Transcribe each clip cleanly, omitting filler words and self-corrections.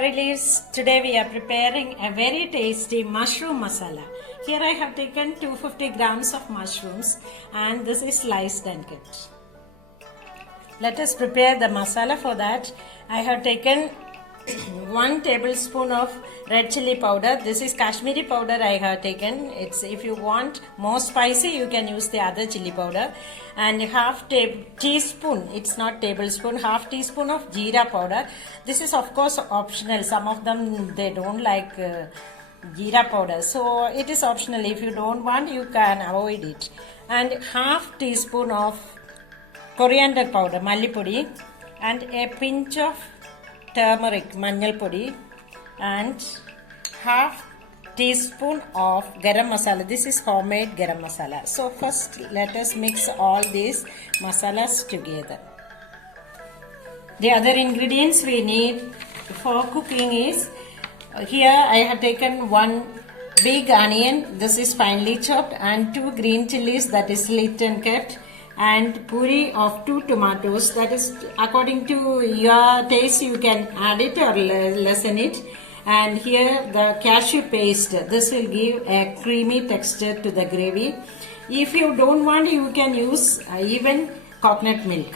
curry leaves. Today we are preparing a very tasty mushroom masala. Here I have taken 250 grams of mushrooms and this is sliced and cut. Let us prepare the masala. For that I have taken 1 tablespoon of red chili powder. This is Kashmiri powder I have taken. It's, if you want more spicy you can use the other chili powder, and half teaspoon, it's not tablespoon, half teaspoon of jeera powder. This is of course optional. Some of them they don't like jeera powder, so it is optional. If you don't want you can avoid it. And half teaspoon of coriander powder, malli podi, and a pinch of turmeric, manjal podi, and half teaspoon of garam masala. This is homemade garam masala. So first let us mix all these masalas together. The other ingredients we need for cooking is, here I have taken 1 big onion, this is finely chopped, and 2 green chilies, that is slit and cut, and puree of 2 tomatoes, that is according to your taste you can add it or lessen it. And here the cashew paste, this will give a creamy texture to the gravy. If you don't want you can use even coconut milk.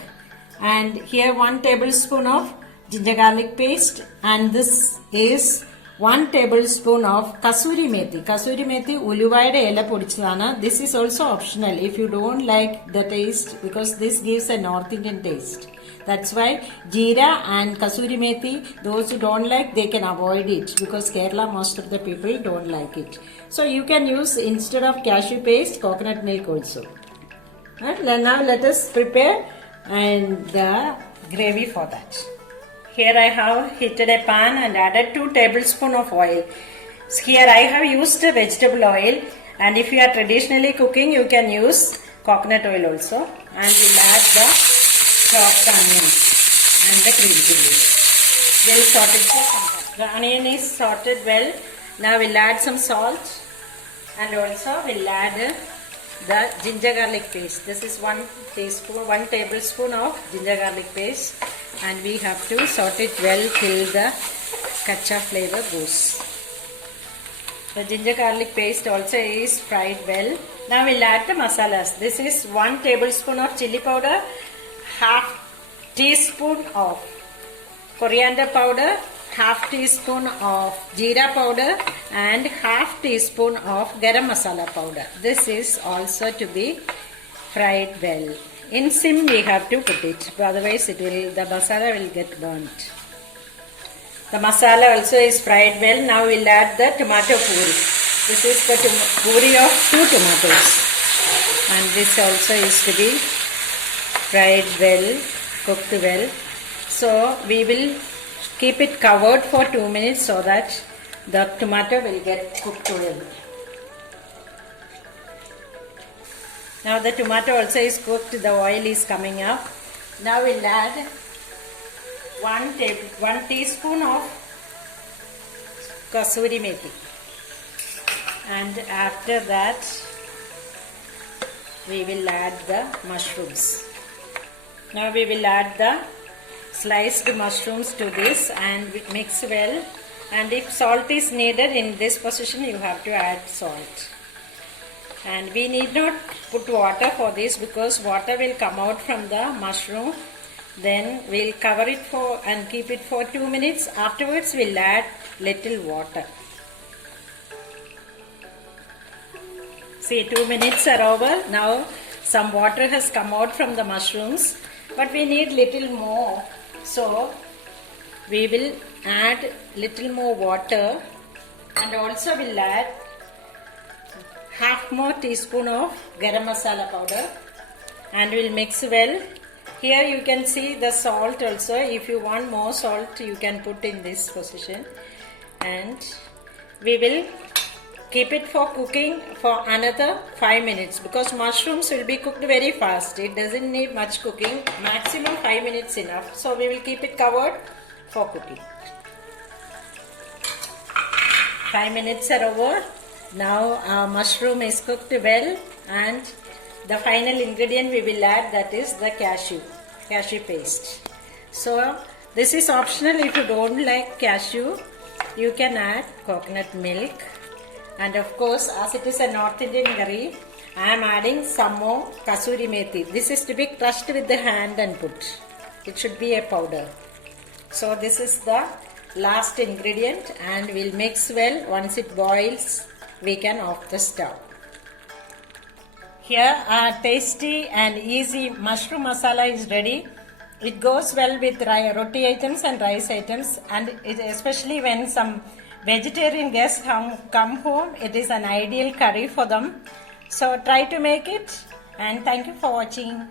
And here 1 tablespoon of ginger garlic paste, and this is 1 tablespoon of kasuri methi. Kasuri methi uluvayade ela podichadana. This is also optional if you don't like the taste, because this gives a North Indian taste. That's why jeera and kasuri methi, those who don't like they can avoid it, because Kerala most of the people don't like it. So you can use, instead of cashew paste, coconut milk also. And now let us prepare and the gravy for that. Here I have heated a pan and added 2 tablespoons of oil. Here I have used vegetable oil, and if you are traditionally cooking you can use coconut oil also. And we'll add the chopped onions and the green chili. We'll saute it for some time. The onion is sauteed well. Now we'll add some salt, and also we'll add the ginger garlic paste. This is 1 tablespoon of ginger garlic paste, and we have to saute it well till the kacha flavor goes. The ginger garlic paste also is fried well. Now we'll add the masalas. This is 1 tablespoon of chili powder, half teaspoon of coriander powder, half teaspoon of jeera powder, and half teaspoon of garam masala powder. This is also to be fried well. In sim we have to put it, otherwise the masala will get burnt. The masala also is fried well. Now we'll add the tomato puri. This is the puri of 2 tomatoes, and this also is to be fried well, cooked well. So we will keep it covered for 2 minutes so that the tomato will get cooked well. Now the tomato also is cooked, the oil is coming up. Now we'll add 1 teaspoon of kasuri methi, and after that we will add the mushrooms. Now we will add the sliced mushrooms to this and mix well, and if salt is needed in this position you have to add salt. And we need not put water for this, because water will come out from the mushroom. Then we'll cover it for and keep it for 2 minutes. Afterwards we'll add little water. See, 2 minutes are over. Now some water has come out from the mushrooms, but we need little more. So we will add little more water, and also we'll add half more teaspoon of garam masala powder, and we'll mix well. Here you can see the salt also. If you want more salt you can put in this position, and we will keep it for cooking for another 5 minutes, because mushrooms will be cooked very fast. It doesn't need much cooking, maximum 5 minutes enough. So we will keep it covered for cooking. 5 minutes are over. Now our mushroom is cooked well, and the final ingredient we will add, that is the cashew paste. So This is optional. If you don't like cashew, you can add coconut milk. And of course, as it is a North Indian curry, I am adding some more kasuri methi. This is to be crushed with the hand and put. It should be a powder. So this is the last ingredient, and we'll mix well. Once it boils, we can off the stove. Here our tasty and easy mushroom masala is ready. It goes well with roti items and rice items, and especially when some vegetarian guests come home, it is an ideal curry for them. So try to make it, and thank you for watching.